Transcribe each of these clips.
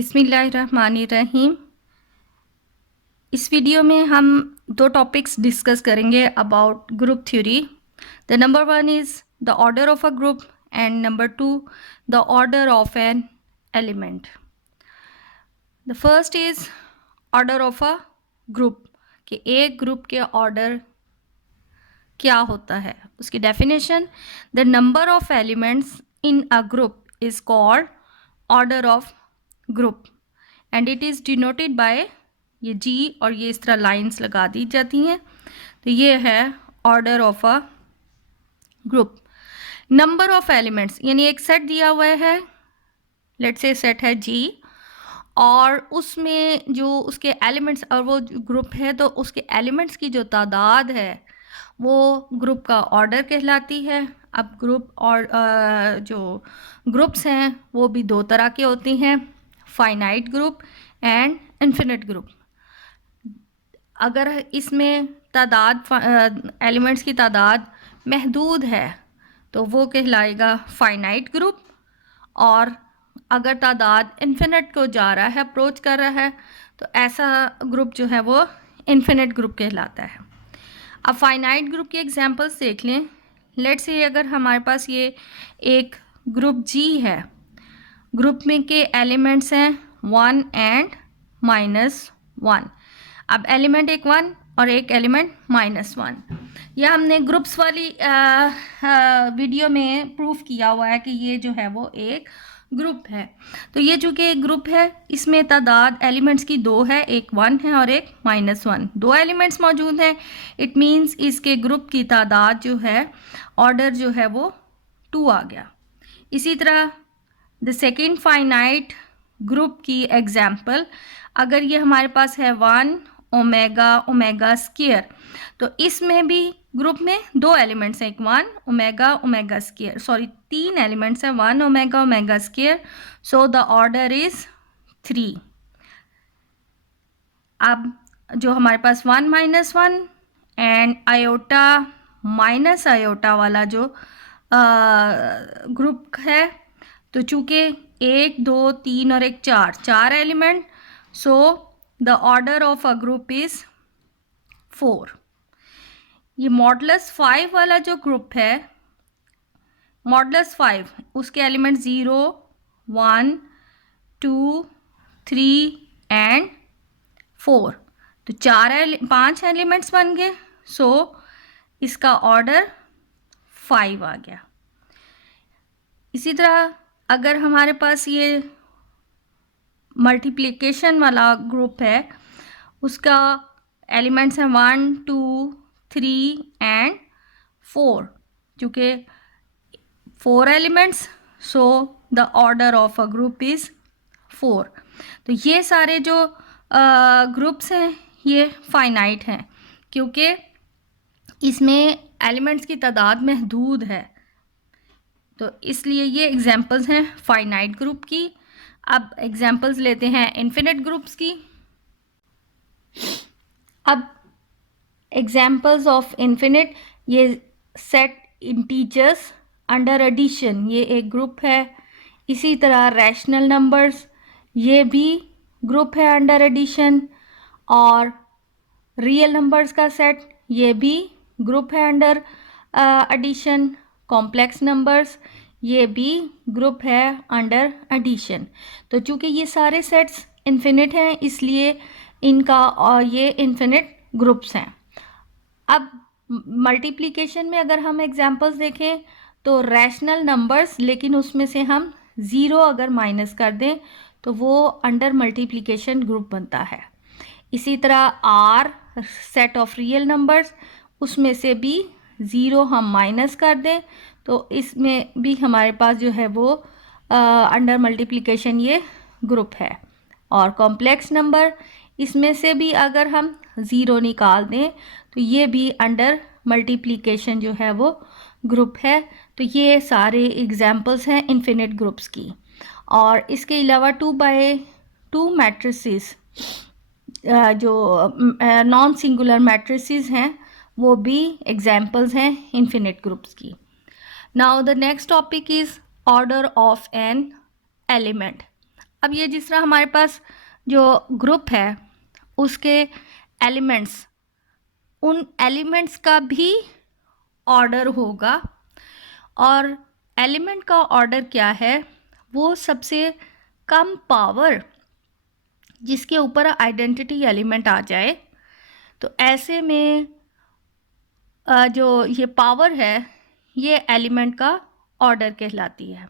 बिस्मिल्लाहिर्रहमानिर्रहीम। इस वीडियो में हम दो टॉपिक्स डिस्कस करेंगे about group theory. The number one is the order of a group and number two the order of an element. The first is order of a group, कि एक group के order क्या होता है। उसकी definition, the number of elements in a group is called order of group and it is denoted by ये जी और ये इस तरह लाइंस लगा दी जाती हैं। तो ये है order of a group. Number of elements, यानी एक सेट दिया हुआ है, लेट्स से सेट है जी, और उसमें जो उसके एलिमेंट्स, और वो ग्रुप है तो उसके एलिमेंट्स की जो तादाद है वो ग्रुप का ऑर्डर कहलाती है। अब ग्रुप और जो ग्रुप्स हैं वो भी दो तरह के होते हैं, finite group and infinite group. अगर इसमें तादाद एलिमेंट्स की तादाद महदूद है तो वो कहलाएगा फाइनाइट ग्रुप, और अगर तादाद इन्फिनिट को जा रहा है, अप्रोच कर रहा है, तो ऐसा ग्रुप जो है वो इन्फिनिट ग्रुप कहलाता है। अब फाइनाइट ग्रुप की एग्जांपल्स देख लें। लेट्स से अगर हमारे पास ये एक ग्रुप जी है, ग्रुप में के एलिमेंट्स हैं 1 एंड -1। अब एलिमेंट एक 1 और एक एलिमेंट -1। यह हमने ग्रुप्स वाली वीडियो में प्रूफ किया हुआ है कि ये जो है वो एक ग्रुप है। तो ये चूँकि एक ग्रुप है, इसमें तादाद एलिमेंट्स की दो है, एक 1 है और एक -1। दो एलिमेंट्स मौजूद हैं, इट मीन्स इसके ग्रुप की तादाद जो है, ऑर्डर जो है वो 2 आ गया। इसी तरह द सेकेंड फाइनाइट ग्रुप की एग्जाम्पल, अगर ये हमारे पास है 1 ओमेगा ओमेगा स्क्वायर, तो इसमें भी ग्रुप में दो एलिमेंट्स हैं, एक 1 omega omega square, sorry 3 elements हैं, 1 omega omega square, so the order is 3। अब जो हमारे पास 1 -1 एंड आयोटा माइनस आयोटा वाला जो ग्रुप है, तो चूँकि 1 2 3 और एक 4 element, so the order of a group is 4। ये मॉडुलस 5 वाला जो ग्रुप है, मॉडुलस 5, उसके एलिमेंट 0 1 2 3 एंड 4, तो 5 एलिमेंट्स बन गए, सो इसका ऑर्डर 5 आ गया। इसी तरह अगर हमारे पास ये मल्टीप्लिकेशन वाला ग्रुप है, उसका एलिमेंट्स हैं 1 2 3 एंड 4, चूँकि 4 elements, so the order of a group is 4। तो ये सारे जो ग्रुप्स हैं ये फाइनाइट हैं, क्योंकि इसमें एलिमेंट्स की तादाद महदूद है, तो इसलिए ये एग्जांपल्स हैं फाइनाइट ग्रुप की। अब एग्जांपल्स लेते हैं इन्फिनिट ग्रुप्स की। अब एग्जांपल्स ऑफ इन्फिनिट, ये सेट इंटीजर्स अंडर एडिशन, ये एक ग्रुप है। इसी तरह रैशनल नंबर्स, ये भी ग्रुप है अंडर एडिशन, और रियल नंबर्स का सेट, ये भी ग्रुप है अंडर एडिशन। कॉम्प्लेक्स नंबर्स, ये भी ग्रुप है अंडर एडिशन। तो चूँकि ये सारे सेट्स इन्फिनिट हैं, इसलिए इनका और ये इन्फिनिट ग्रुप्स हैं। अब मल्टीप्लिकेशन में अगर हम एग्जांपल्स देखें तो रैशनल नंबर्स, लेकिन उसमें से हम 0 अगर माइनस कर दें तो वो अंडर मल्टीप्लिकेशन ग्रुप बनता है। इसी तरह R set of real numbers, उसमें से भी 0 हम माइनस कर दें तो इसमें भी हमारे पास जो है वो अंडर मल्टीप्लिकेशन ये ग्रुप है। और कॉम्प्लेक्स नंबर, इसमें से भी अगर हम 0 निकाल दें तो ये भी अंडर मल्टीप्लिकेशन जो है वो ग्रुप है। तो ये सारे एग्जांपल्स हैं इन्फिनिट ग्रुप्स की। और इसके अलावा 2x2 मैट्रिसेस, जो नॉन सिंगुलर मैट्रिसेस हैं, वो भी एग्जांपल्स हैं इन्फिनिट ग्रुप्स की। Now the next topic is order of an element. अब ये जिस तरह हमारे पास जो ग्रुप है उसके एलिमेंट्स, उन एलिमेंट्स का भी ऑर्डर होगा, और एलिमेंट का ऑर्डर क्या है, वो सबसे कम पावर जिसके ऊपर आइडेंटिटी एलिमेंट आ जाए। तो ऐसे में जो ये पावर है ये एलिमेंट का ऑर्डर कहलाती है।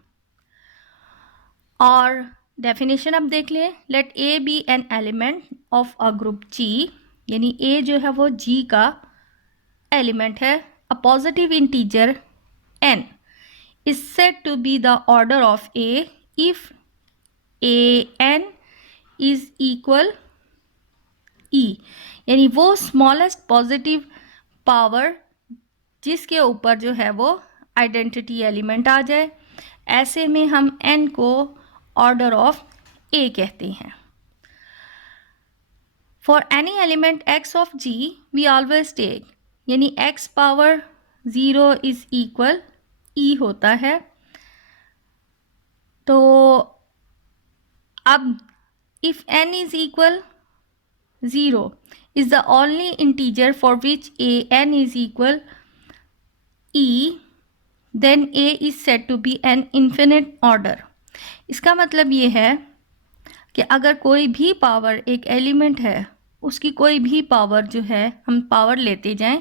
और डेफिनेशन अब देख लें, let A be an element of a group G, यानी ए जो है वो जी का एलिमेंट है। A positive integer n is said to be the order of a if an is equal e, यानी वो स्मॉलेस्ट पॉजिटिव पावर जिसके ऊपर जो है वो आइडेंटिटी एलिमेंट आ जाए। ऐसे में हम n को ऑर्डर ऑफ a कहते हैं। For any element x of g we always take, यानी x power 0 is equal e होता है। तो अब if n is equal 0 is the only integer for which an is equal e, then a is said to be an infinite order। इसका मतलब ये है कि अगर कोई भी पावर एक एलिमेंट है, उसकी कोई भी पावर जो है हम पावर लेते जाएं,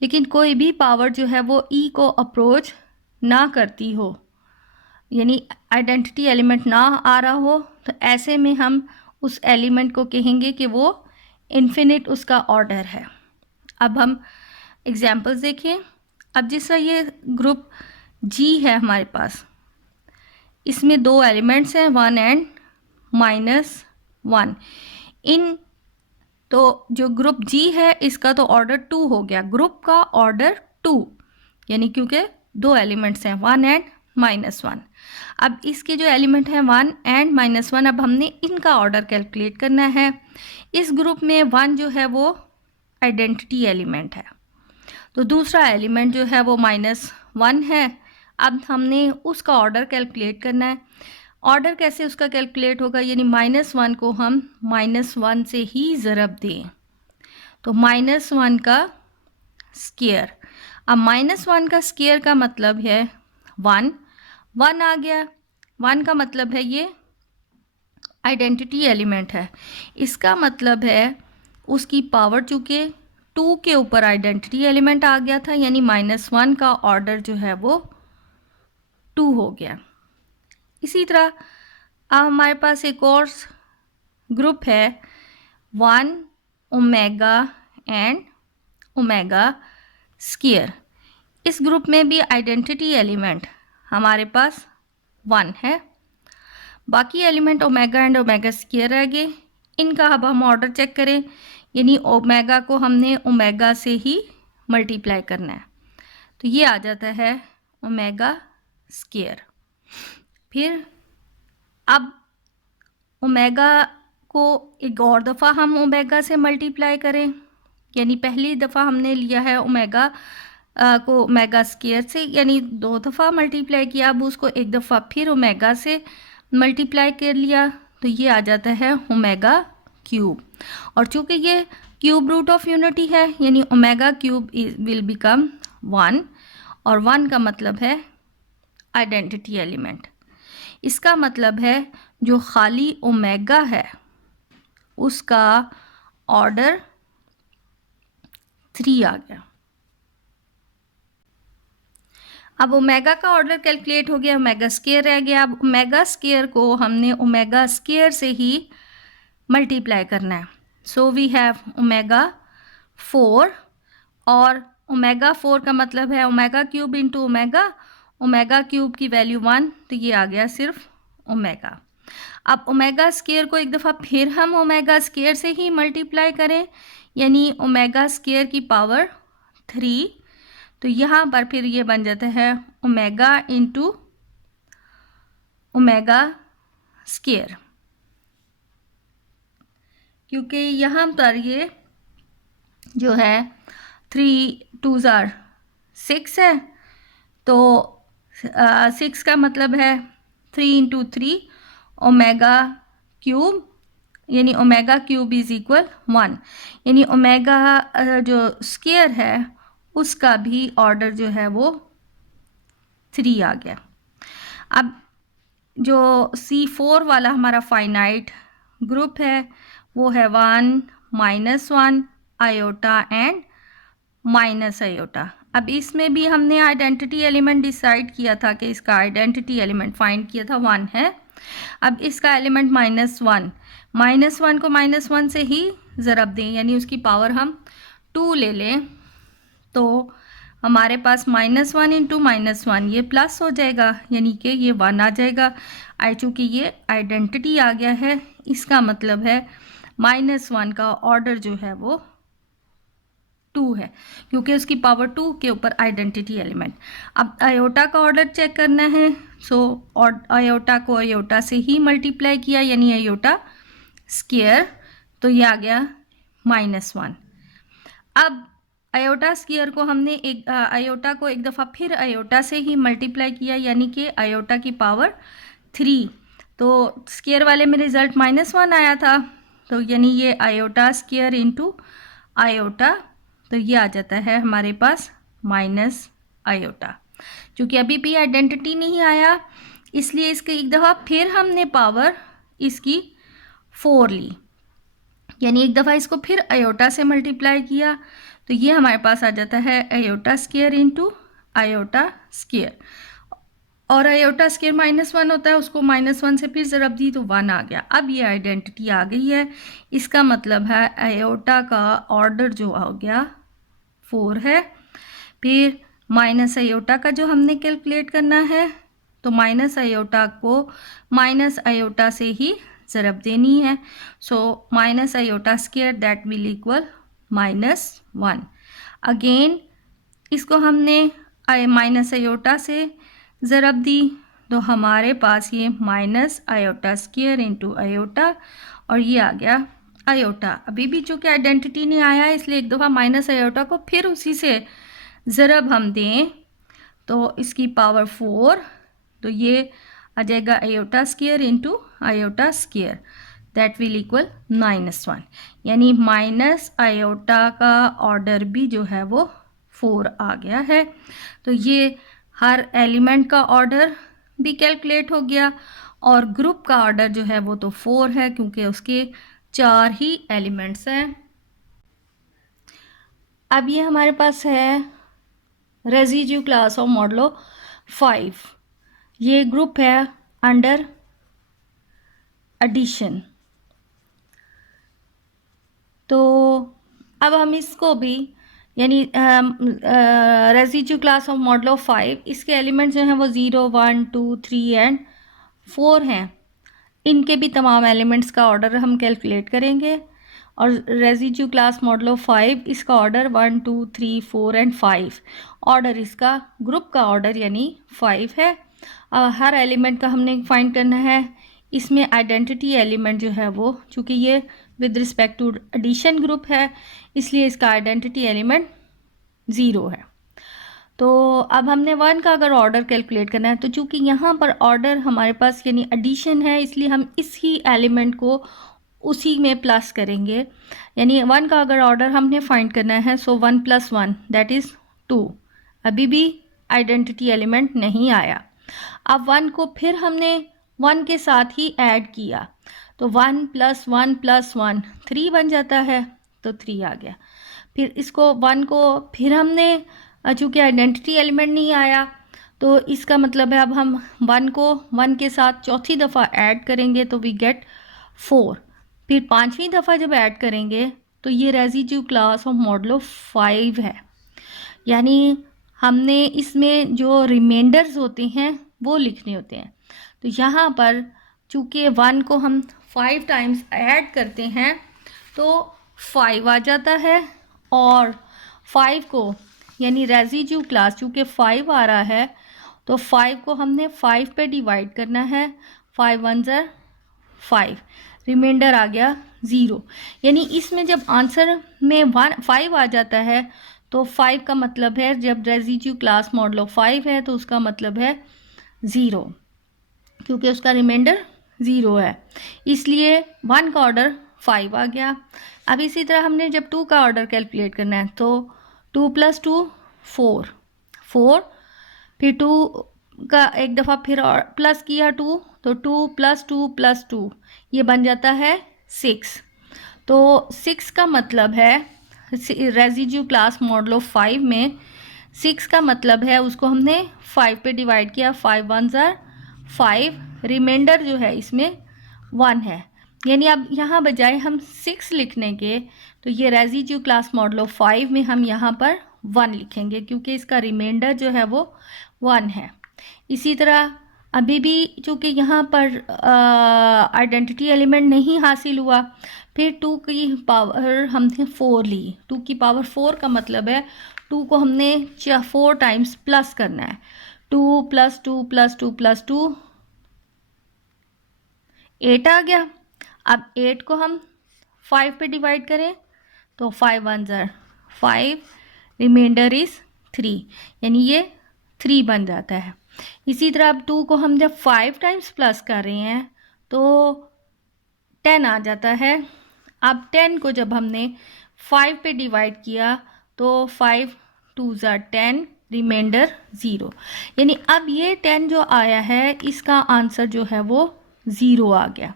लेकिन कोई भी पावर जो है वो e को अप्रोच ना करती हो, यानी आइडेंटिटी एलिमेंट ना आ रहा हो, तो ऐसे में हम उस एलिमेंट को कहेंगे कि वो इन्फिनिट उसका ऑर्डर है। अब हम एग्जांपल्स देखें। अब जिस तरह ये ग्रुप जी है हमारे पास, इसमें दो एलिमेंट्स हैं 1 एंड -1। इन तो जो ग्रुप जी है इसका तो ऑर्डर 2 हो गया, ग्रुप का ऑर्डर 2, यानी क्योंकि दो एलिमेंट्स हैं 1 एंड -1। अब इसके जो एलिमेंट हैं 1 एंड -1, अब हमने इनका ऑर्डर कैलकुलेट करना है। इस ग्रुप में 1 जो है वो आइडेंटिटी एलिमेंट है, तो दूसरा एलिमेंट जो है वो -1 है। अब हमने उसका ऑर्डर कैलकुलेट करना है। ऑर्डर कैसे उसका कैलकुलेट होगा, यानी -1 को हम -1 से ही ज़रब दें, तो -1 का स्क्वायर। अब -1 का स्क्वायर का मतलब है 1 आ गया। 1 का मतलब है ये आइडेंटिटी एलिमेंट है, इसका मतलब है उसकी पावर चूँकि 2 के ऊपर आइडेंटिटी एलिमेंट आ गया था, यानी -1 का ऑर्डर जो है वो 2 हो गया। इसी तरह अब हमारे पास एक और ग्रुप है 1 ओमेगा एंड ओमेगा स्क्वायर। इस ग्रुप में भी आइडेंटिटी एलिमेंट हमारे पास 1 है, बाकी element omega and omega square रह गए। इनका अब हम ऑर्डर चेक करें, यानी ओमेगा को हमने ओमेगा से ही मल्टीप्लाई करना है, तो ये आ जाता है ओमेगा स्क्वायर। फिर अब ओमेगा को एक और दफ़ा हम ओमेगा से मल्टीप्लाई करें, यानी पहली दफ़ा हमने लिया है ओमेगा को ओमेगा स्क्वायर से, यानी 2 दफ़ा मल्टीप्लाई किया। अब उसको एक दफ़ा फिर ओमेगा से मल्टीप्लाई कर लिया, तो ये आ जाता है ओमेगा क्यूब। और चूँकि ये क्यूब रूट ऑफ यूनिटी है, यानी ओमेगा क्यूब विल बिकम 1, और 1 का मतलब है आइडेंटिटी एलिमेंट। इसका मतलब है जो खाली ओमेगा है उसका ऑर्डर 3 आ गया। अब ओमेगा का ऑर्डर कैलकुलेट हो गया, ओमेगा स्क्वायर रह गया। अब ओमेगा स्क्वायर को हमने ओमेगा स्क्वायर से ही मल्टीप्लाई करना है, सो वी हैव ओमेगा 4, और ओमेगा 4 का मतलब है omega cube into omega, omega cube की वैल्यू 1, तो ये आ गया सिर्फ ओमेगा। अब ओमेगा स्क्वायर को एक दफ़ा फिर हम ओमेगा स्क्वायर से ही मल्टीप्लाई करें, यानी ओमेगा स्क्वायर की पावर 3, तो यहाँ पर फिर ये बन जाता है ओमेगा इंटू ओमेगा स्क्वायर, क्योंकि यहाँ पर ये जो है 3 2s are 6 है, तो 6 का मतलब है 3 इंटू 3 ओमेगा क्यूब, यानी ओमेगा क्यूब इज इक्वल 1, यानी ओमेगा जो स्क्वायर है उसका भी ऑर्डर जो है वो 3 आ गया। अब जो C4 वाला हमारा फाइनाइट ग्रुप है वो है 1 -1 आयोटा एंड माइनस आयोटा। अब इसमें भी हमने आइडेंटिटी एलिमेंट डिसाइड किया था कि इसका आइडेंटिटी एलिमेंट फाइंड किया था 1 है। अब इसका एलिमेंट -1 को -1 से ही ज़रब दें, यानी उसकी पावर हम 2 ले लें, तो हमारे पास -1 इंटू -1 ये प्लस हो जाएगा, यानी कि ये 1 आ जाएगा। चूँकि ये आइडेंटिटी आ गया है, इसका मतलब है -1 का ऑर्डर जो है वो 2 है, क्योंकि उसकी पावर 2 के ऊपर आइडेंटिटी एलिमेंट। अब आयोटा का ऑर्डर चेक करना है, सो आयोटा को आयोटा से ही मल्टीप्लाई किया, यानी आयोटा स्क्वायर, तो ये आ गया -1। अब आयोटा स्क्वायर को हमने आयोटा को एक दफ़ा फिर आयोटा से ही मल्टीप्लाई किया, यानी कि आयोटा की पावर 3, तो स्क्वायर वाले में रिज़ल्ट -1 आया था, तो यानी ये आयोटा स्क्वायर इंटू आयोटा, तो ये आ जाता है हमारे पास माइनस आयोटा। क्योंकि अभी भी आइडेंटिटी नहीं आया, इसलिए इसके एक दफ़ा फिर हमने पावर इसकी 4 ली, यानी एक दफ़ा इसको फिर आयोटा से मल्टीप्लाई किया, तो ये हमारे पास आ जाता है iota square into iota square, और आयोटा स्क्वायर -1 होता है, उसको -1 से फिर ज़रब दी तो 1 आ गया। अब ये आइडेंटिटी आ गई है, इसका मतलब है आयोटा का ऑर्डर जो हो गया 4 है। फिर माइनस आयोटा का जो हमने कैलकुलेट करना है, तो माइनस आयोटा को माइनस आयोटा से ही ज़रब देनी है, so minus iota square that will equal -1। Again इसको हमने माइनस आयोटा से ज़रब दी, तो हमारे पास ये minus iota square into iota, और ये आ गया आयोटा। अभी भी चूँकि आइडेंटिटी नहीं आया, इसलिए एक दफ़ा माइनस आयोटा को फिर उसी से ज़रब हम दें, तो इसकी पावर 4, तो ये आ जाएगा iota square into iota square that will equal -1, यानी माइनस आयोटा का ऑर्डर भी जो है वो 4 आ गया है। तो ये हर एलिमेंट का ऑर्डर भी कैलकुलेट हो गया, और ग्रुप का ऑर्डर जो है वो तो 4 है, क्योंकि उसके 4 ही एलिमेंट्स हैं। अब ये हमारे पास है रेजिड्यू क्लास ऑफ मॉडलो 5, ये ग्रुप है अंडर एडिशन। तो अब हम इसको भी, यानी रेजिड्यू क्लास ऑफ मॉडलो 5, इसके एलिमेंट्स जो हैं वो 0, 1, 2, 3 एंड 4 हैं। इनके भी तमाम एलिमेंट्स का ऑर्डर हम कैलकुलेट करेंगे, और रेजिड्यू क्लास मॉडलो 5, इसका ऑर्डर 1, 2, 3, 4 एंड 5, ऑर्डर इसका ग्रुप का ऑर्डर यानी 5 है। हर एलिमेंट का हमने फाइंड करना है। इसमें आइडेंटिटी एलिमेंट जो है वो, चूँकि ये with respect to addition group है, इसलिए इसका आइडेंटिटी एलिमेंट 0 है। तो अब हमने 1 का अगर ऑर्डर कैलकुलेट करना है, तो चूँकि यहाँ पर ऑर्डर हमारे पास यानी एडिशन है, इसलिए हम इस ही एलिमेंट को उसी में प्लस करेंगे, यानी 1 का अगर ऑर्डर हमने फाइंड करना है, सो 1 + 1 दैट इज़ 2। अभी भी आइडेंटिटी एलिमेंट नहीं आया। अब 1 को फिर हमने 1 के साथ ही ऐड किया, तो 1 + 1 + 1 3 बन जाता है, तो 3 आ गया। फिर इसको 1 को फिर हमने, चूँकि आइडेंटिटी एलिमेंट नहीं आया, तो इसका मतलब है अब हम 1 को 1 के साथ चौथी दफ़ा ऐड करेंगे, तो वी गेट 4। फिर 5वीं दफ़ा जब ऐड करेंगे, तो ये रेजिड्यू क्लास ऑफ मॉडलो 5 है, यानी हमने इसमें जो रिमाइंडर्स होते हैं वो लिखने होते हैं। तो यहाँ पर चूँकि 1 को हम 5 टाइम्स ऐड करते हैं, तो 5 आ जाता है, और 5 को यानी रेजिड्यू क्लास, चूँकि 5 आ रहा है, तो 5 को हमने 5 पे डिवाइड करना है, 5 1 ज़र 5, रिमाइंडर आ गया 0। यानी इसमें जब आंसर में 5 आ जाता है, तो 5 का मतलब है, जब रेजिड्यू क्लास मॉडलो 5 है, तो उसका मतलब है 0, क्योंकि उसका रिमाइंडर ज़ीरो है, इसलिए 1 का ऑर्डर 5 आ गया। अब इसी तरह हमने जब 2 का ऑर्डर कैलकुलेट करना है तो 2 + 2 4, 4, फिर 2 का एक दफ़ा फिर और प्लस किया 2, तो 2 + 2 + 2 ये बन जाता है 6। तो 6 का मतलब है रेजिड्यू क्लास मॉडुलो 5 में 6 का मतलब है उसको हमने 5 पे डिवाइड किया, 5 1 ज़ार 5, रिमाइंडर जो है इसमें 1 है। यानी अब यहाँ बजाय हम 6 लिखने के तो ये रेजिड्यू क्लास मॉडुलो 5 में हम यहाँ पर 1 लिखेंगे क्योंकि इसका रिमाइंडर जो है वो 1 है। इसी तरह अभी भी चूँकि यहाँ पर आइडेंटिटी एलिमेंट नहीं हासिल हुआ, फिर 2 की पावर हमने 4 ली। 2 की पावर 4 का मतलब है 2 को हमने 4 टाइम्स प्लस करना है। 2 + 2 + 2 + 2 8 आ गया। अब 8 को हम 5 पे डिवाइड करें तो 5 1 ज़ार 5, रिमाइंडर इज़ 3, यानी ये 3 बन जाता है। इसी तरह अब 2 को हम जब 5 टाइम्स प्लस कर रहे हैं तो 10 आ जाता है। अब 10 को जब हमने 5 पे डिवाइड किया तो 5 2 ज़ार 10, रिमाइंडर 0, यानी अब ये 10 जो आया है इसका आंसर जो है वो 0 आ गया।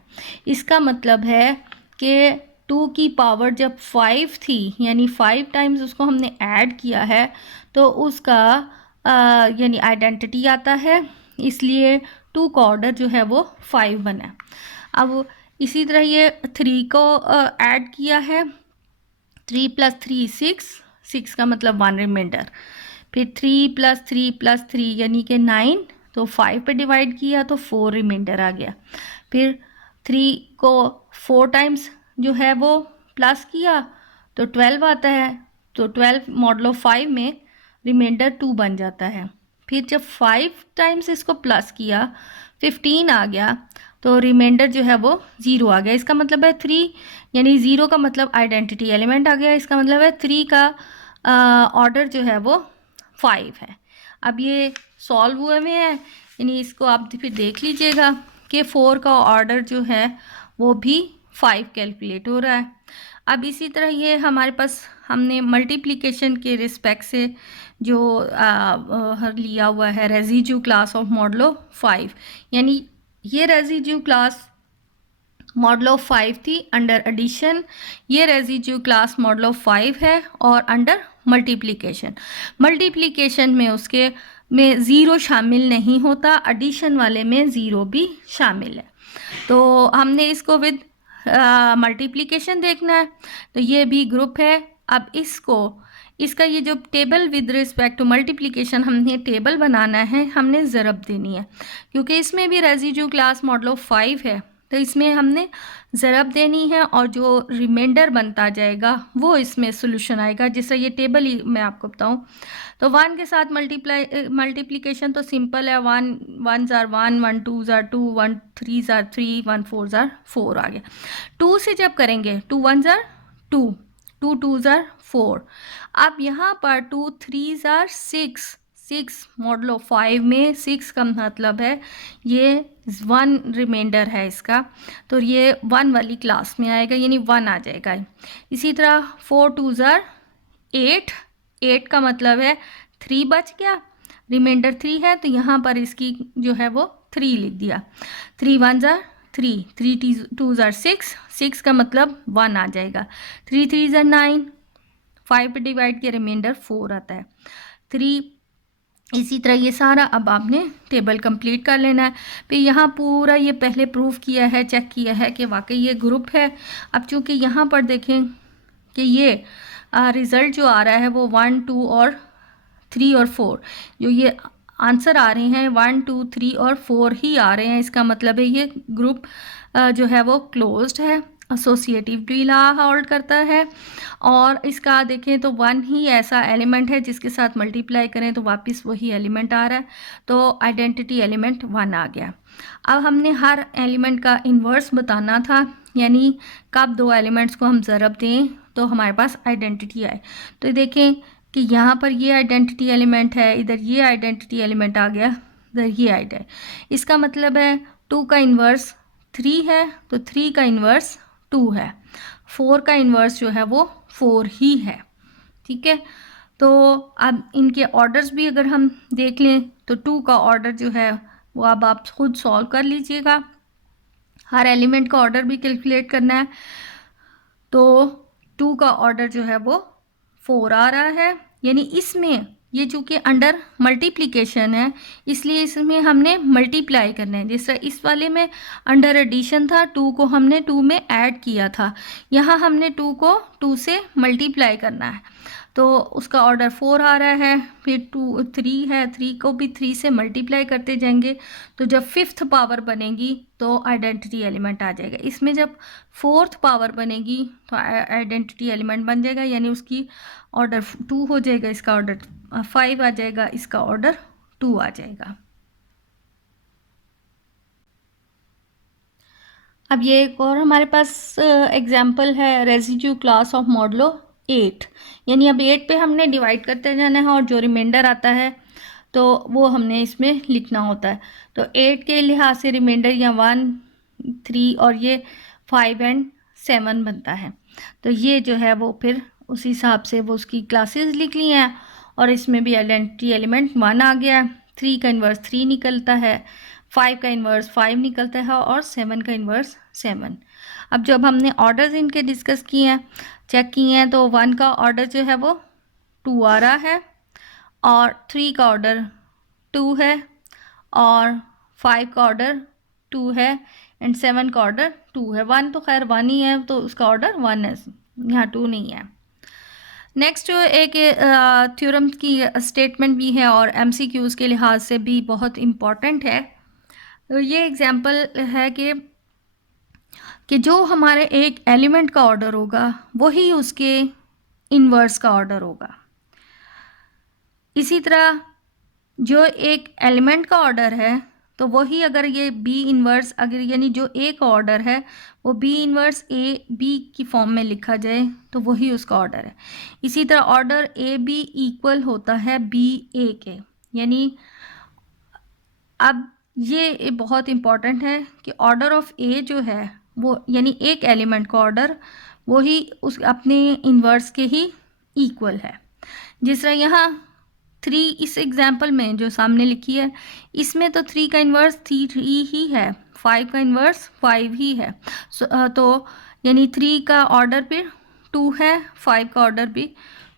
इसका मतलब है कि 2 की पावर जब 5 थी यानी 5 टाइम्स उसको हमने ऐड किया है तो उसका यानी आइडेंटिटी आता है, इसलिए 2 का ऑर्डर जो है वो 5 बना। अब इसी तरह ये 3 को ऐड किया है, 3 + 3 6, 6 का मतलब 1 रिमाइंडर, फिर 3 + 3 + 3 यानी कि 9, तो 5 पे डिवाइड किया तो 4 रिमाइंडर आ गया। फिर 3 को 4 टाइम्स जो है वो प्लस किया तो 12 आता है, तो 12 मॉडुलो 5 में रिमाइंडर 2 बन जाता है। फिर जब 5 टाइम्स इसको प्लस किया 15 आ गया, तो रिमाइंडर जो है वो 0 आ गया। इसका मतलब है 3, यानी 0 का मतलब आइडेंटिटी एलिमेंट आ गया। इसका मतलब है 3 का ऑर्डर जो है वो 5 है। अब ये सॉल्व हुए में है, यानी इसको आप फिर देख लीजिएगा कि 4 का ऑर्डर जो है वो भी 5 कैलकुलेट हो रहा है। अब इसी तरह ये हमारे पास हमने मल्टीप्लिकेशन के रिस्पेक्ट से जो लिया हुआ है रेजिड्यू क्लास ऑफ मॉडुलो 5, यानी ये रेजिड्यू क्लास मॉडुलो 5 थी अंडर एडिशन, ये रेजिड्यू क्लास मॉडुलो 5 है और अंडर मल्टीप्लिकेशन। मल्टीप्लिकेशन में उसके में ज़ीरो शामिल नहीं होता, एडिशन वाले में ज़ीरो भी शामिल है। तो हमने इसको विद मल्टीप्लिकेशन देखना है, तो ये भी ग्रुप है। अब इसका ये जो table with respect to multiplication हमने टेबल बनाना है, हमने ज़रब देनी है क्योंकि इसमें भी रेजिड्यू क्लास मॉडुलो 5 है, तो इसमें हमने ज़रब देनी है और जो रिमाइंडर बनता जाएगा वो इसमें सोल्यूशन आएगा। जैसे ये टेबल ही मैं आपको बताऊं तो 1 के साथ मल्टीप्लिकेशन तो सिंपल है, 1 1 ज़ार 1, 1 2 ज़ार 2, 1 3 ज़ार 3, 1 4 ज़ार 4 आ गया। 2 से जब करेंगे 2 1 ज़ार 2, 2 2 ज़ार 4। अब यहाँ पर 2 3 ज़ार 6, 6 मॉडुलो 5 में 6 का मतलब है ये 1 रिमाइंडर है इसका, तो ये 1 वाली क्लास में आएगा, यानी 1 आ जाएगा। इसी तरह 4 2 ज़ार 8, 8 का मतलब है 3 बच गया, रिमाइंडर 3 है, तो यहाँ पर इसकी जो है वो 3 लिख दिया। 3 1 ज़ार 3, 3 2 ज़ार 6, 6 का मतलब 1 आ जाएगा। 3 3 ज़ार 9, 5 पे डिवाइड किया रिमाइंडर 4 आता है। 3 इसी तरह ये सारा अब आपने टेबल कंप्लीट कर लेना है। फिर यहाँ पूरा ये पहले प्रूफ किया है, चेक किया है कि वाकई ये ग्रुप है। अब चूँकि यहाँ पर देखें कि ये रिज़ल्ट जो आ रहा है वो 1 2 और 3 और 4 जो ये आंसर आ रहे हैं 1 2 3 और 4 ही आ रहे हैं, इसका मतलब है ये ग्रुप जो है वो क्लोज्ड है, एसोसिएटिव लॉ होल्ड करता है। और इसका देखें तो 1 ही ऐसा एलिमेंट है जिसके साथ मल्टीप्लाई करें तो वापस वही एलिमेंट आ रहा है, तो आइडेंटिटी एलिमेंट 1 आ गया। अब हमने हर एलिमेंट का इन्वर्स बताना था, यानी कब दो एलिमेंट्स को हम ज़रब दें तो हमारे पास आइडेंटिटी आए। तो देखें कि यहाँ पर ये आइडेंटिटी एलिमेंट है, इधर ये आइडेंटिटी एलिमेंट आ गया, इधर ये आइडेंटिटी, इसका मतलब है 2 का इन्वर्स 3 है तो 3 का इन्वर्स 2 है, 4 का इन्वर्स जो है वो 4 ही है। ठीक है, तो अब इनके ऑर्डर्स भी अगर हम देख लें तो 2 का ऑर्डर जो है वो अब आप खुद सॉल्व कर लीजिएगा। हर एलिमेंट का ऑर्डर भी कैलकुलेट करना है। तो 2 का ऑर्डर जो है वो 4 आ रहा है, यानी इसमें ये चूँकि अंडर मल्टीप्लिकेशन है इसलिए इसमें हमने मल्टीप्लाई करना है। जिस तरह इस वाले में अंडर एडिशन था, 2 को हमने 2 में ऐड किया था, यहाँ हमने 2 को 2 से मल्टीप्लाई करना है, तो उसका ऑर्डर 4 आ रहा है। फिर 2 3 है, 3 को भी 3 से मल्टीप्लाई करते जाएंगे, तो जब 5th पावर बनेगी तो आइडेंटिटी एलिमेंट आ जाएगा। इसमें जब 4th पावर बनेगी तो आइडेंटिटी एलिमेंट बन जाएगा, यानी उसकी ऑर्डर 2 हो जाएगा, इसका ऑर्डर 5 आ जाएगा, इसका ऑर्डर 2 आ जाएगा। अब ये एक और हमारे पास एग्जाम्पल है, रेजिड्यू क्लास ऑफ मॉडलो 8, यानी अब 8 पे हमने डिवाइड करते जाना है और जो रिमाइंडर आता है तो वो हमने इसमें लिखना होता है। तो 8 के लिहाज से रिमाइंडर या 1 3 और ये 5 एंड 7 बनता है। तो ये जो है वो फिर उस हिसाब से वो उसकी क्लासेस लिख ली हैं, और इसमें भी आइडेंटिटी एलिमेंट 1 आ गया, 3 का इन्वर्स 3 निकलता है, 5 का इन्वर्स 5 निकलता है और 7 का इन्वर्स 7। अब जब हमने ऑर्डर्स इनके डिस्कस किए हैं, चेक किए हैं, तो 1 का ऑर्डर जो है वो 2 आ रहा है, और 3 का ऑर्डर 2 है, और 5 का ऑर्डर 2 है, एंड 7 का ऑर्डर 2 है। 1 तो खैर 1 ही है तो उसका ऑर्डर 1 है, यहाँ 2 नहीं है। नेक्स्ट जो एक थ्योरम की स्टेटमेंट भी है और एमसीक्यूज़ के लिहाज से भी बहुत इम्पॉर्टेंट है। तो ये एग्जांपल है कि जो हमारे एक एलिमेंट का ऑर्डर होगा वही उसके इन्वर्स का ऑर्डर होगा। इसी तरह जो एक एलिमेंट का ऑर्डर है तो वही अगर ये बी इन्वर्स, अगर यानी जो ए का ऑर्डर है वो बी इन्वर्स ए बी की फॉर्म में लिखा जाए तो वही उसका ऑर्डर है। इसी तरह ऑर्डर ए बी इक्वल होता है बी ए के, यानी अब ये बहुत इम्पॉर्टेंट है कि ऑर्डर ऑफ ए जो है वो, यानी एक एलिमेंट का ऑर्डर वही उस अपने इन्वर्स के ही इक्वल है। जिस तरह यहाँ 3 इस एग्जाम्पल में जो सामने लिखी है इसमें तो 3 का इन्वर्स 3 ही है, 5 का इन्वर्स 5 ही है। तो यानी 3 का ऑर्डर भी 2 है, 5 का ऑर्डर भी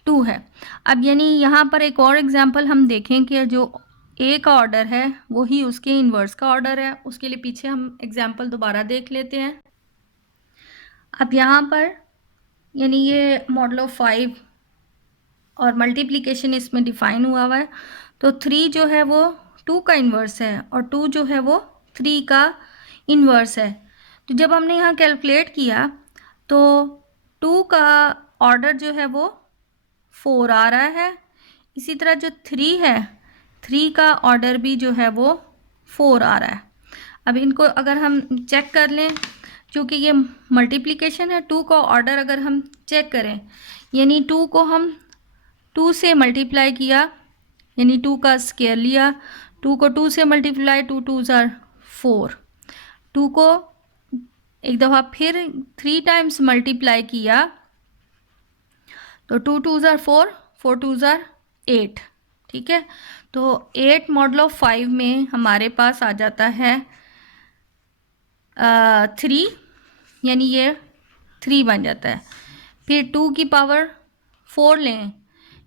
2 है। अब यानी यहाँ पर एक और एग्जाम्पल हम देखें कि जो ए का ऑर्डर है वही उसके इन्वर्स का ऑर्डर है। उसके लिए पीछे हम एग्जाम्पल दोबारा देख लेते हैं। अब यहाँ पर यानी ये मॉडलो 5 और मल्टीप्लिकेशन इसमें डिफाइन हुआ है, तो 3 जो है वो 2 का इन्वर्स है और 2 जो है वो 3 का इन्वर्स है। तो जब हमने यहाँ कैलकुलेट किया तो 2 का ऑर्डर जो है वो 4 आ रहा है, इसी तरह जो 3 है 3 का ऑर्डर भी जो है वो 4 आ रहा है। अब इनको अगर हम चेक कर लें, क्योंकि ये मल्टीप्लिकेशन है, 2 का ऑर्डर अगर हम चेक करें, यानी 2 को हम 2 से मल्टीप्लाई किया, यानी 2 का स्क्वायर लिया, 2 को 2 से मल्टीप्लाई, 2 2 ज़ार 4, 2 को एक दफ़ा फिर 3 टाइम्स मल्टीप्लाई किया तो 2 2 ज़ार 4, 4 2 ज़ार 8। ठीक है, तो 8 मॉडलो 5 में हमारे पास आ जाता है 3, यानी ये 3 बन जाता है। फिर 2 की पावर 4 लें,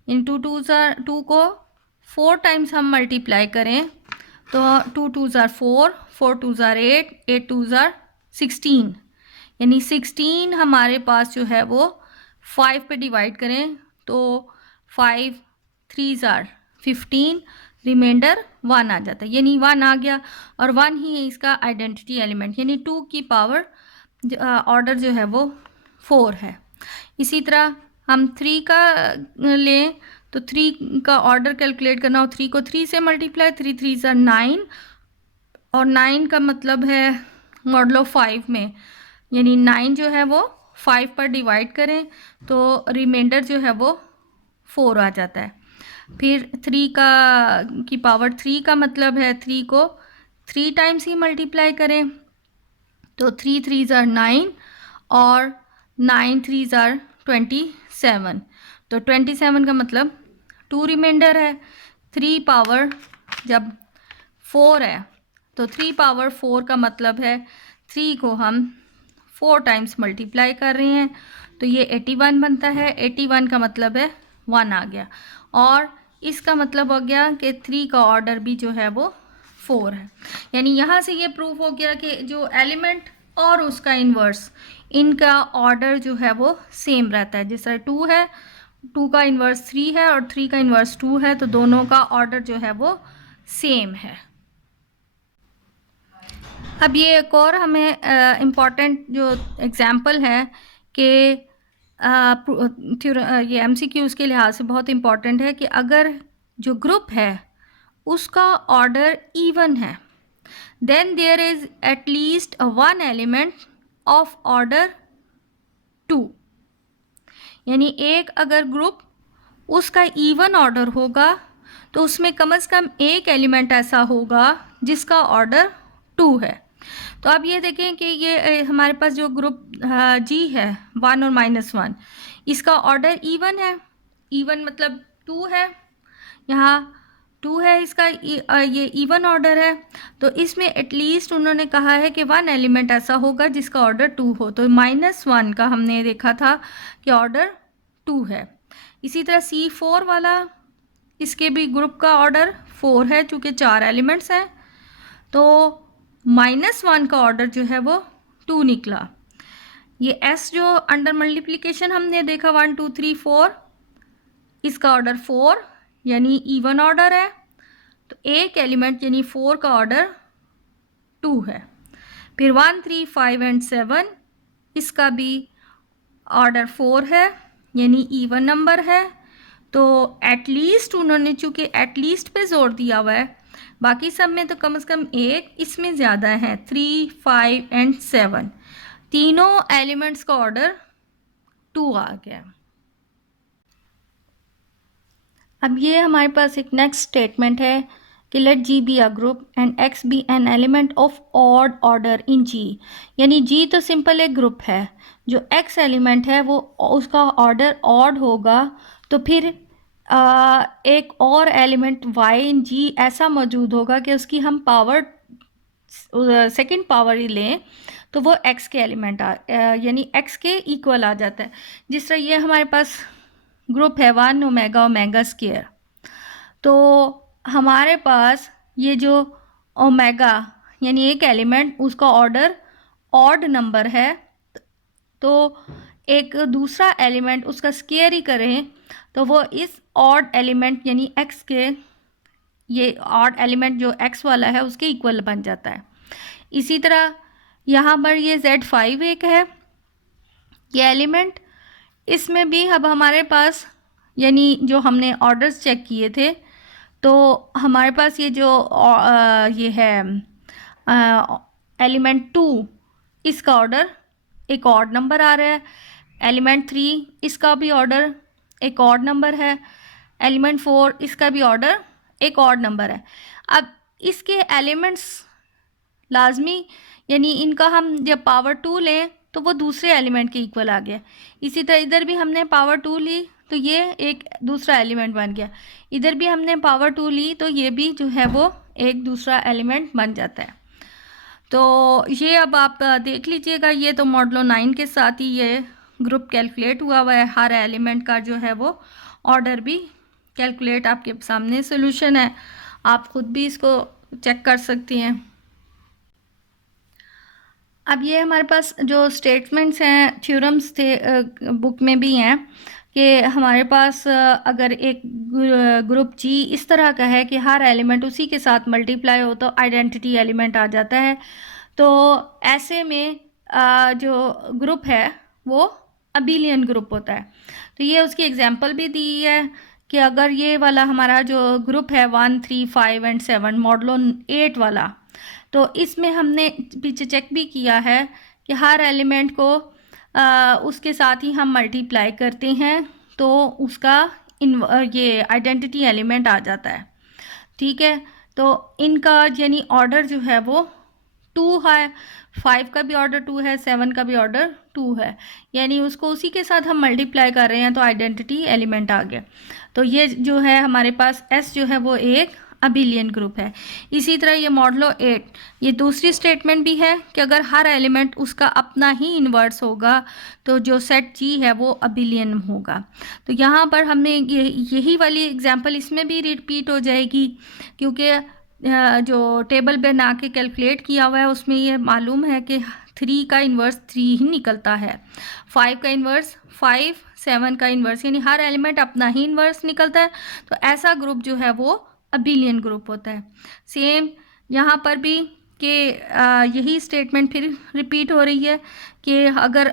इन 2 2 ज़ार 2 को 4 टाइम्स हम मल्टीप्लाई करें तो 2 2 ज़ार 4, 4 2 ज़ार 8, 8 2 ज़ार 16, यानी 16 हमारे पास जो है वो 5 पे डिवाइड करें तो 5 3 ज़ार 15, रिमाइंडर 1 आ जाता है, यानी 1 आ गया और 1 ही है इसका आइडेंटिटी एलिमेंट, यानी 2 की पावर ऑर्डर जो है वो 4 है। इसी तरह हम 3 का लें तो 3 का ऑर्डर कैलकुलेट करना हो, 3 को 3 से मल्टीप्लाई, 3 3 ज़ार 9, और 9 का मतलब है मॉडलो 5 में, यानी 9 जो है वो 5 पर डिवाइड करें तो रिमाइंडर जो है वो 4 आ जाता है। फिर 3 का की पावर 3 का मतलब है 3 को 3 टाइम्स ही मल्टीप्लाई करें तो 3 3s are 9 और 9 3s are 27। तो 27 का मतलब 2 रिमाइंडर है। 3 पावर जब 4 है तो 3 पावर 4 का मतलब है 3 को हम 4 टाइम्स मल्टीप्लाई कर रहे हैं, तो ये 81 बनता है। 81 का मतलब है 1 आ गया, और इसका मतलब हो गया कि 3 का ऑर्डर भी जो है वो 4 है। यानी यहाँ से ये प्रूफ हो गया कि जो एलिमेंट और उसका इन्वर्स, इनका ऑर्डर जो है वो सेम रहता है। जिस तरह 2 है, 2 का इन्वर्स 3 है और 3 का इन्वर्स 2 है, तो दोनों का ऑर्डर जो है वो सेम है। अब ये एक और हमें इम्पॉर्टेंट जो एग्जाम्पल है कि ये MCQs के लिहाज से बहुत इम्पॉर्टेंट है कि अगर जो ग्रुप है उसका ऑर्डर इवन है, then there is at least one element of order 2। यानी एक अगर ग्रुप उसका इवन ऑर्डर होगा तो उसमें कम से कम एक एलिमेंट ऐसा होगा जिसका ऑर्डर 2 है। तो अब ये देखें कि ये हमारे पास जो ग्रुप जी है 1 और -1, इसका ऑर्डर इवन है। इवन मतलब 2 है, यहाँ 2 है, इसका ये इवन ऑर्डर है। तो इसमें एटलीस्ट उन्होंने कहा है कि 1 एलिमेंट ऐसा होगा जिसका ऑर्डर 2 हो। तो -1 का हमने देखा था कि ऑर्डर 2 है। इसी तरह C4 वाला, इसके भी ग्रुप का ऑर्डर 4 है चूँकि 4 एलिमेंट्स हैं, तो -1 का ऑर्डर जो है वो 2 निकला। ये S जो अंडर मल्टीप्लिकेशन हमने देखा 1 2 3 4, इसका ऑर्डर 4 यानी इवन ऑर्डर है, तो एक एलिमेंट यानी 4 का ऑर्डर 2 है। फिर 1 3 5 एंड 7, इसका भी ऑर्डर 4 है यानी इवन नंबर है। तो एटलीस्ट उन्होंने चूँकि एटलीस्ट पे जोर दिया हुआ है, बाकी सब में तो कम से कम एक, इसमें ज़्यादा है। 3 5 एंड 7 तीनों एलिमेंट्स का ऑर्डर 2 आ गया। अब ये हमारे पास एक नेक्स्ट स्टेटमेंट है कि let G be a group and X be an element of odd order in G। यानी G तो सिंपल एक ग्रुप है, जो X एलिमेंट है वो उसका ऑर्डर ऑड होगा, तो फिर एक और एलिमेंट Y इन G ऐसा मौजूद होगा कि उसकी हम पावर सेकेंड पावर ही लें तो वो X के एलिमेंट यानी X के इक्वल आ जाता है। जिस तरह ये हमारे पास ग्रुप है 1 ओमेगा ओमेगा स्क्वायर, तो हमारे पास ये जो ओमेगा यानी एक एलिमेंट उसका ऑर्डर ऑड नंबर है, तो एक दूसरा एलिमेंट उसका स्क्वायर ही करें तो वो इस ऑड एलिमेंट यानी x के, ये ऑड एलिमेंट जो x वाला है उसके इक्वल बन जाता है। इसी तरह यहाँ पर ये Z5 एक है, ये एलिमेंट, इसमें भी अब हमारे पास यानी जो हमने ऑर्डर्स चेक किए थे, तो हमारे पास ये जो ये है एलिमेंट 2, इसका ऑर्डर एक ऑड नंबर आ रहा है। एलिमेंट 3 इसका भी ऑर्डर एक ऑड नंबर है। एलिमेंट 4 इसका भी ऑर्डर एक ऑड नंबर है। अब इसके एलिमेंट्स लाजमी यानी इनका हम जब पावर 2 लें तो वो दूसरे एलिमेंट के इक्वल आ गया। इसी तरह इधर भी हमने पावर 2 ली तो ये एक दूसरा एलिमेंट बन गया। इधर भी हमने पावर 2 ली तो ये भी जो है वो एक दूसरा एलिमेंट बन जाता है। तो ये अब आप देख लीजिएगा, ये तो मॉडलो 9 के साथ ही ये ग्रुप कैलकुलेट हुआ हुआ है। हर एलिमेंट का जो है वो ऑर्डर भी कैलकुलेट आपके सामने सोल्यूशन है, आप ख़ुद भी इसको चेक कर सकती हैं। अब ये हमारे पास जो स्टेटमेंट्स हैं, थ्योरम्स थे बुक में भी हैं कि हमारे पास अगर एक ग्रुप जी इस तरह का है कि हर एलिमेंट उसी के साथ मल्टीप्लाई हो तो आइडेंटिटी एलिमेंट आ जाता है। तो ऐसे में जो ग्रुप है वो अबिलियन ग्रुप होता है। तो ये उसकी एग्जांपल भी दी है कि अगर ये वाला हमारा जो ग्रुप है 1 3 5 एंड 7 मॉडलो 8 वाला, तो इसमें हमने पीछे चेक भी किया है कि हर एलिमेंट को उसके साथ ही हम मल्टीप्लाई करते हैं तो उसका ये आइडेंटिटी एलिमेंट आ जाता है। ठीक है, तो इनका यानी ऑर्डर जो है वो 2 है, 5 का भी ऑर्डर 2 है, 7 का भी ऑर्डर 2 है, यानी उसको उसी के साथ हम मल्टीप्लाई कर रहे हैं तो आइडेंटिटी एलिमेंट आ गया। तो ये जो है हमारे पास S जो है वो एक अबिलियन ग्रुप है। इसी तरह ये मॉडलो 8, ये दूसरी स्टेटमेंट भी है कि अगर हर एलिमेंट उसका अपना ही इन्वर्स होगा तो जो सेट G है वो अबिलियन होगा। तो यहाँ पर हमने यही वाली एग्जांपल इसमें भी रिपीट हो जाएगी, क्योंकि जो टेबल बना के कैलकुलेट किया हुआ है उसमें ये मालूम है कि 3 का इन्वर्स 3 ही निकलता है, 5 का इन्वर्स 5, 7 का इन्वर्स, यानी हर एलिमेंट अपना ही इन्वर्स निकलता है। तो ऐसा ग्रुप जो है वो अबिलियन ग्रुप होता है। सेम यहाँ पर भी कि यही स्टेटमेंट फिर रिपीट हो रही है कि अगर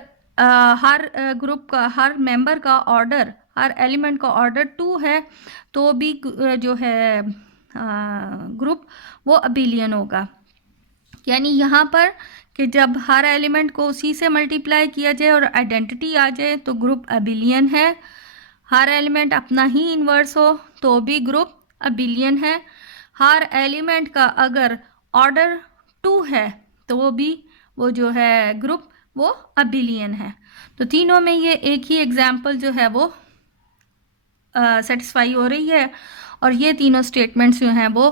हर ग्रुप का, हर मेंबर का ऑर्डर, हर एलिमेंट का ऑर्डर 2 है तो भी जो है ग्रुप वो अबिलियन होगा। यानी यहाँ पर कि जब हर एलिमेंट को उसी से मल्टीप्लाई किया जाए और आइडेंटिटी आ जाए तो ग्रुप अबिलियन है। हर एलिमेंट अपना ही इन्वर्स हो तो भी ग्रुप अबिलियन है। हर एलिमेंट का अगर ऑर्डर 2 है तो वो भी वो जो है ग्रुप वो अबिलियन है। तो तीनों में ये एक ही एग्जाम्पल जो है वो सेटिस्फाई हो रही है और ये तीनों स्टेटमेंट्स जो हैं वो